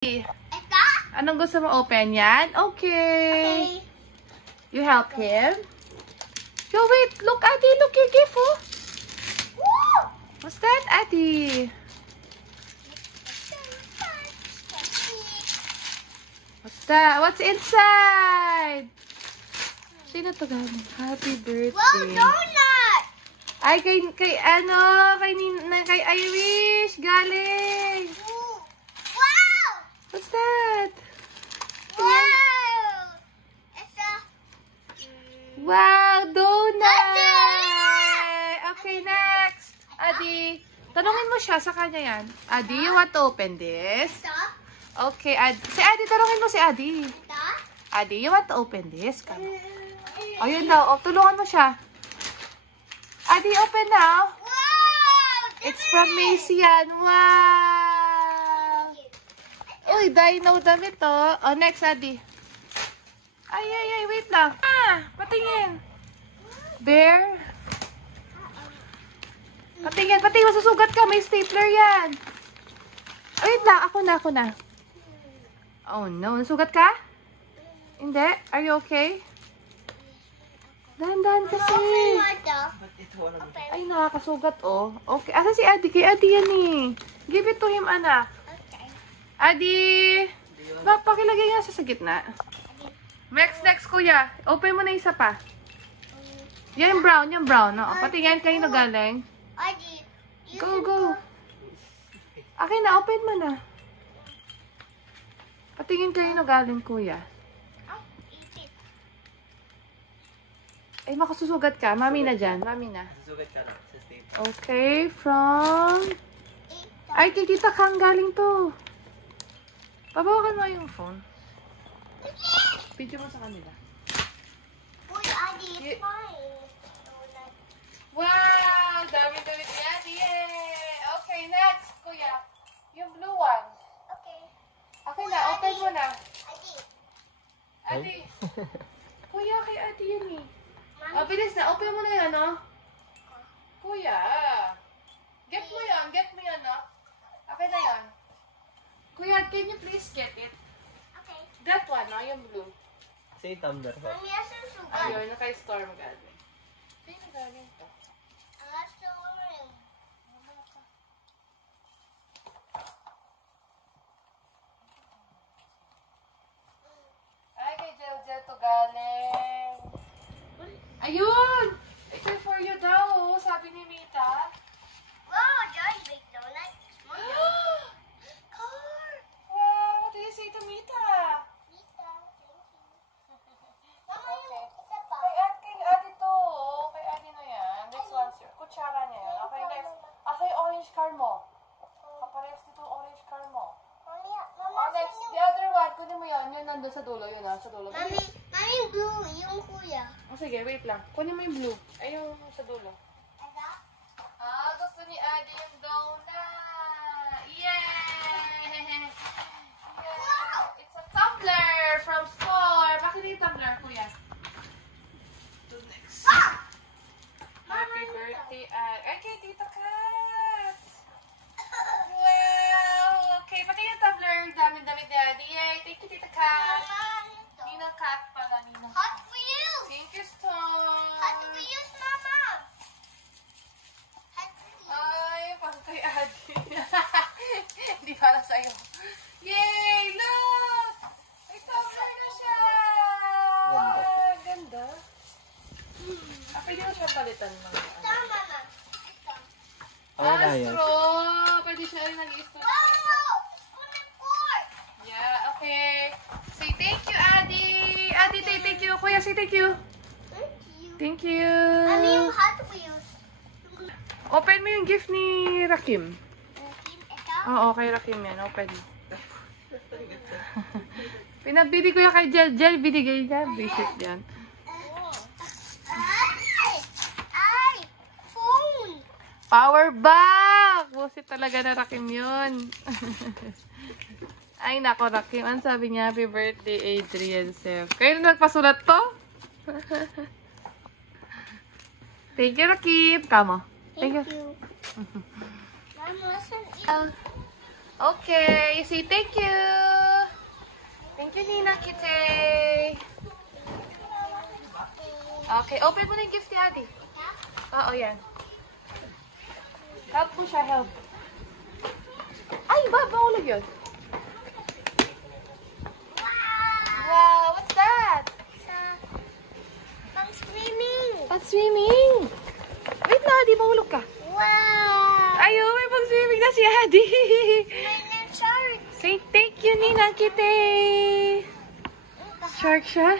Ito? Anong gusto mo open? Yan? Okay. You help him? Yo, wait. Look, Adi. Look your gift, oh. Woo! What's that, Adi? What's that? What's inside? Sino to galing? Happy birthday. Wow, donut! Ay, kay Irish galing. Wow! What's that? Wow! It's a... Wow, donut! Adi! Okay, next. Adi, tanungin mo siya sa kanya yan. Adi, you want to open this? Ito? Okay, si Adi, tanungin mo si Adi. Ito? Adi, you want to open this? Come. Oh, yun daw. Oh, tulungan mo siya. Adi, open now. Wow! It's from Macy yan. Wow! Uy, dino damit to. Oh, next, Adi. Ay, wait lang. Patingin. Bear. Patingin, masusugat ka. May stapler yan. Wait lang, ako na. Oh no, nasugat ka? Hindi? Are you okay? Dahan-dahan kasi. Ay, nakakasugat, oh. Okay. Asa si Adi? Kay Adi yan, eh. Give it to him, anak. Okay. Adi! Pakilagay nga siya sa gitna. Next, kuya. Open mo na isa pa. Yan yung brown. No? Patingin kayo na galing. Adi, Go. Akin na, open mo na. Patingin kayo na galing, kuya. Ay, makasusugat ka. Mami na dyan. Mami na. Susugat ka na sa state. Okay, from... Ay, kay Tita Kang galing to. Pabawakan mo yung phone. Video mo sa kanila. Uy, Adi, it's mine. Wow! Dami-dami ni Adi. Yay! Okay, next, kuya. Yung blue one. Okay. Okay na, open mo na. Adi. Adi. Kuya, kay Adi yan eh. Oh, bilis na. Open mo na yan, no? Kuya. Get mo yan, no? Okay na yan. Kuya, can you please get it? Okay. That one, no? Yung blue. Say tumbler ba? Mami, asan sugat? Ayun, naka-storm galing. Sino galing to? Sorry. Ay, kay Jel to galing. Ayun! Ito for you daw, sabi ni Mita. Wow, John's big donut. Car. Wow, what do you say to Mita? Nita, thank you. Mama, Okay. isa pa. Kay Adi to. Kay Adi na yan. This one's your kutsara niya yan. Okay, next. Asa yung orange car mo? Kaparehas dito orange car mo. Mama, Oh, next. The other one, kunin mo yan. Yun nandun sa dulo. Yun sa dulo. Mami, blue, yung kuya. Oh, sige, wait lang. Kunin mo yung blue. Ay, yung sa dulo. Ada? Gusto ni Adi yung donut. Yay! Wow! It's a tumbler from store. Bakit yung tumbler, kuya? To next. Happy birthday, ay, kay Tita Kat. Wow! Okay, pati yung tumbler. Dami-dami ni Adi. Yay! Thank you, Tita Kat. Ninang Kat pala, Ninang. Hot Wheels! Thank you, Stone. Hot Wheels, Mama! Hot Wheels. Ay, pang kay Adi. Hindi para sa'yo. Yay! Look! May tumbler na siya! Ganda. Ganda. Pwede mo siya palitan mga Ito, Mama. Ito. Ano na yan? Straw! Pwede siya rin nag-i-straw. Wow! Unicorn! Yeah, okay. Say thank you, Adi. Adi, say thank you. Kuya, say thank you. Thank you. Thank you. Mami, yung Hot Wheels. Open mo yung gift ni Rakim. Ito? Oo, kay Rakim yan. Open mo. Pinagbili ko yung kay Jel. Jel, binigay niya. Visit yan. Ay! Phone! Power bank! Busit talaga na Rakim yun. Ay, nako, Rakim. Ang sabi niya, happy birthday, Adrian Sef. Kayo na nagpasulat to? Thank you, Rakim. Kamo. Thank you. Mama, saan Okay, you say thank you. Thank you, Nina Kitty. Okay, open mo na yung gift ni Adi. Oo, yan. Help mo siya, help. Ay, mahulog yun. Wow, what's that? Pang swimming. Pang-swimming. Wait na, Adi, mahulog ka. Wow. Ayun, may pang-swimming na si Adi. May shark. Say thank you, Nina Kitty. Shark siya?